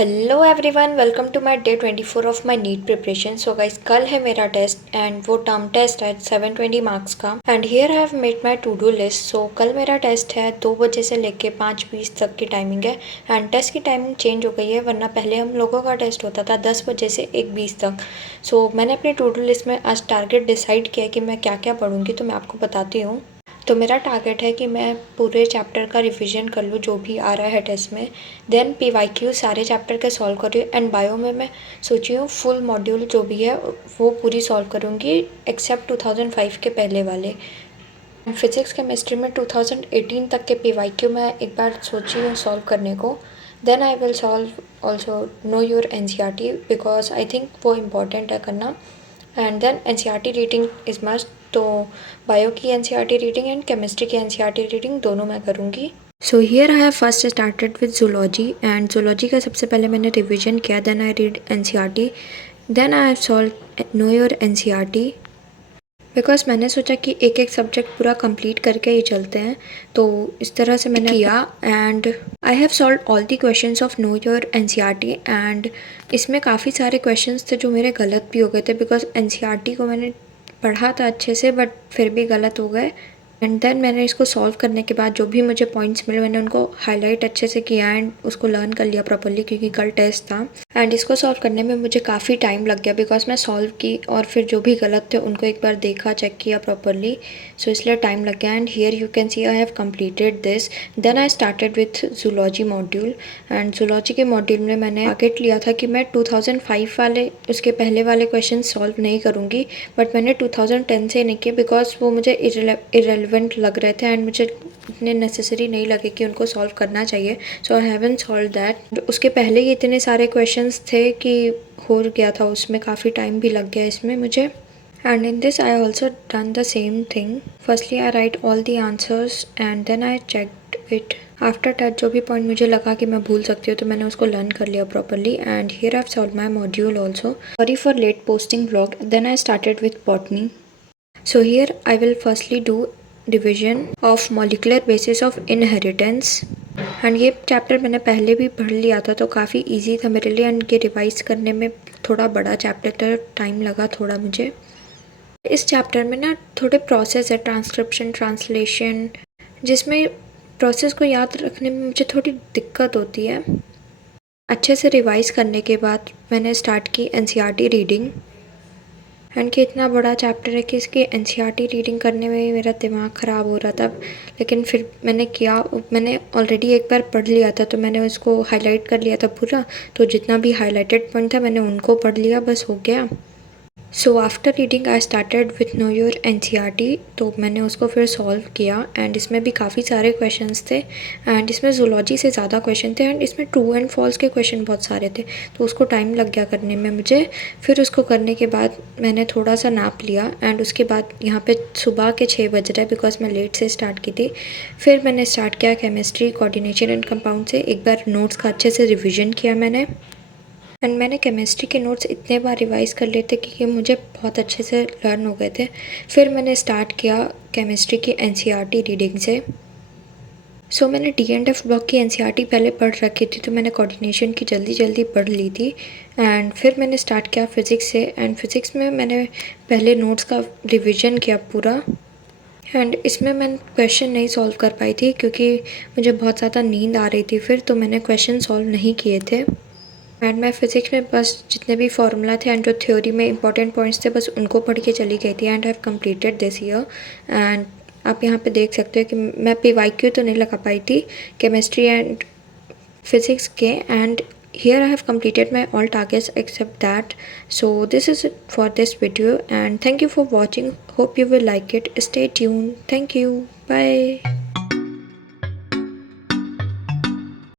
Hello everyone, welcome to my day 24 of my NEET preparation. So guys, कल है मेरा test and वो term test है 720 marks का। And here I have made my to do list. So कल मेरा test है 2 बजे से लेके 5:20 तक की टाइमिंग है। एंड टेस्ट की टाइमिंग चेंज हो गई है, वरना पहले हम लोगों का टेस्ट होता था 10 बजे से 1:20 तक। सो मैंने अपनी टू डू लिस्ट में आज टारगेट डिसाइड किया कि मैं क्या क्या पढ़ूंगी, तो मैं आपको बताती हूँ। तो मेरा टारगेट है कि मैं पूरे चैप्टर का रिवीजन कर लूँ जो भी आ रहा है टेस्ट में। देन PYQ सारे चैप्टर के सॉल्व कर रही हूँ। एंड बायो में मैं सोची हूँ फुल मॉड्यूल जो भी है वो पूरी सॉल्व करूँगी, एक्सेप्ट 2005 के पहले वाले। फिजिक्स केमिस्ट्री में 2018 तक के PYQ मैं एक बार सोची हूँ सॉल्व करने को। Then I will solve also know your NCERT because I think वो इम्पॉर्टेंट है करना। And then NCERT reading is must. तो बायो की NCERT रीडिंग एंड केमिस्ट्री की NCERT रीडिंग दोनों मैं करूँगी। So here I have first started with zoology. And zoology का सबसे पहले मैंने रिविजन किया, then I read NCERT, then I have solve know your NCERT because मैंने सोचा कि एक एक सब्जेक्ट पूरा कंप्लीट करके ही चलते हैं। तो इस तरह से मैंने किया। And I have solve all the questions of no your NCERT। And इसमें काफ़ी सारे क्वेश्चंस थे जो मेरे गलत भी हो गए थे, बिकॉज NCERT को मैंने पढ़ा था अच्छे से बट फिर भी गलत हो गए। एंड देन मैंने इसको सॉल्व करने के बाद जो भी मुझे पॉइंट्स मिले मैंने उनको हाईलाइट अच्छे से किया एंड उसको लर्न कर लिया प्रॉपर्ली, क्योंकि कल टेस्ट था। एंड इसको सॉल्व करने में मुझे काफ़ी टाइम लग गया बिकॉज मैं सॉल्व की और फिर जो भी गलत थे उनको एक बार देखा, चेक किया प्रॉपर्ली। सो इसलिए टाइम लग गया। And here you can see I have completed this. Then I started with zoology module. And zoology के मॉड्यूल में मैंने टारगेट लिया था कि मैं 2005 वाले उसके पहले वाले क्वेश्चन सॉल्व नहीं करूँगी, बट मैंने 2010 से नहीं किए बिकॉज वो मुझे इरेलीवेंट लग रहे थे एंड मुझे इतने नेसेसरी नहीं लगे कि उनको सॉल्व करना चाहिए। सो आई हैवंट सॉल्व दैट। उसके पहले ही इतने सारे क्वेश्चंस थे कि हो गया था, उसमें काफ़ी टाइम भी लग गया इसमें मुझे। And in this I also done the same thing. Firstly I write all the answers and then I checked it. After that जो भी पॉइंट मुझे लगा कि मैं भूल सकती हूँ तो मैंने उसको लर्न कर लिया properly. And here I have solve my module also. Sorry for late posting blog. Then I started with botany. So here I will firstly do division of molecular basis of inheritance। And ये chapter मैंने पहले भी पढ़ लिया था तो काफ़ी easy था मेरे लिए। एंड ये रिवाइज करने में थोड़ा बड़ा चैप्टर था, टाइम लगा थोड़ा मुझे। इस चैप्टर में ना थोड़े प्रोसेस है, ट्रांसक्रिप्शन, ट्रांसलेशन, जिसमें प्रोसेस को याद रखने में मुझे थोड़ी दिक्कत होती है। अच्छे से रिवाइज करने के बाद मैंने स्टार्ट की NCERT रीडिंग। एंड कि इतना बड़ा चैप्टर है कि इसकी NCERT रीडिंग करने में ही मेरा दिमाग ख़राब हो रहा था। लेकिन फिर मैंने किया, मैंने ऑलरेडी एक बार पढ़ लिया था तो मैंने उसको हाईलाइट कर लिया था पूरा। तो जितना भी हाईलाइटेड पॉइंट था मैंने उनको पढ़ लिया, बस हो गया। So after reading I started with no your NCERT। तो मैंने उसको फिर सॉल्व किया। एंड इसमें भी काफ़ी सारे क्वेश्चंस थे। एंड इसमें जूलॉजी से ज़्यादा क्वेश्चन थे एंड इसमें ट्रू एंड फॉल्स के क्वेश्चन बहुत सारे थे, तो उसको टाइम लग गया करने में मुझे। फिर उसको करने के बाद मैंने थोड़ा सा नाप लिया। एंड उसके बाद यहाँ पे सुबह के 6 बज रहे बिकॉज मैं लेट से स्टार्ट की थी। फिर मैंने स्टार्ट किया केमिस्ट्री, कोऑर्डिनेशन एंड कंपाउंड से। एक बार नोट्स का अच्छे से रिविज़न किया मैंने। एंड मैंने केमिस्ट्री के नोट्स इतने बार रिवाइज़ कर लिए थे कि मुझे बहुत अच्छे से लर्न हो गए थे। फिर मैंने स्टार्ट किया केमिस्ट्री की NCERT रीडिंग से। सो मैंने D&F ब्लॉक की NCERT पहले पढ़ रखी थी तो मैंने कोऑर्डिनेशन की जल्दी जल्दी पढ़ ली थी। एंड फिर मैंने स्टार्ट किया फिज़िक्स से। एंड फिज़िक्स में मैंने पहले नोट्स का रिविज़न किया पूरा। एंड इसमें मैं क्वेश्चन नहीं सॉल्व कर पाई थी क्योंकि मुझे बहुत ज़्यादा नींद आ रही थी फिर, तो मैंने क्वेश्चन सॉल्व नहीं किए थे। एंड मैं फिज़िक्स में बस जितने भी फार्मूला थे एंड जो थ्योरी में इंपॉर्टेंट पॉइंट्स थे बस उनको पढ़ के चली गई थी। And I have completed this year. And आप यहाँ पे देख सकते हो कि मैं PYQ तो नहीं लगा पाई थी केमिस्ट्री एंड फिज़िक्स के। And here I have completed my all targets except that. So this is it for this video and thank you for watching. Hope you will like it. Stay tuned. Thank you. Bye.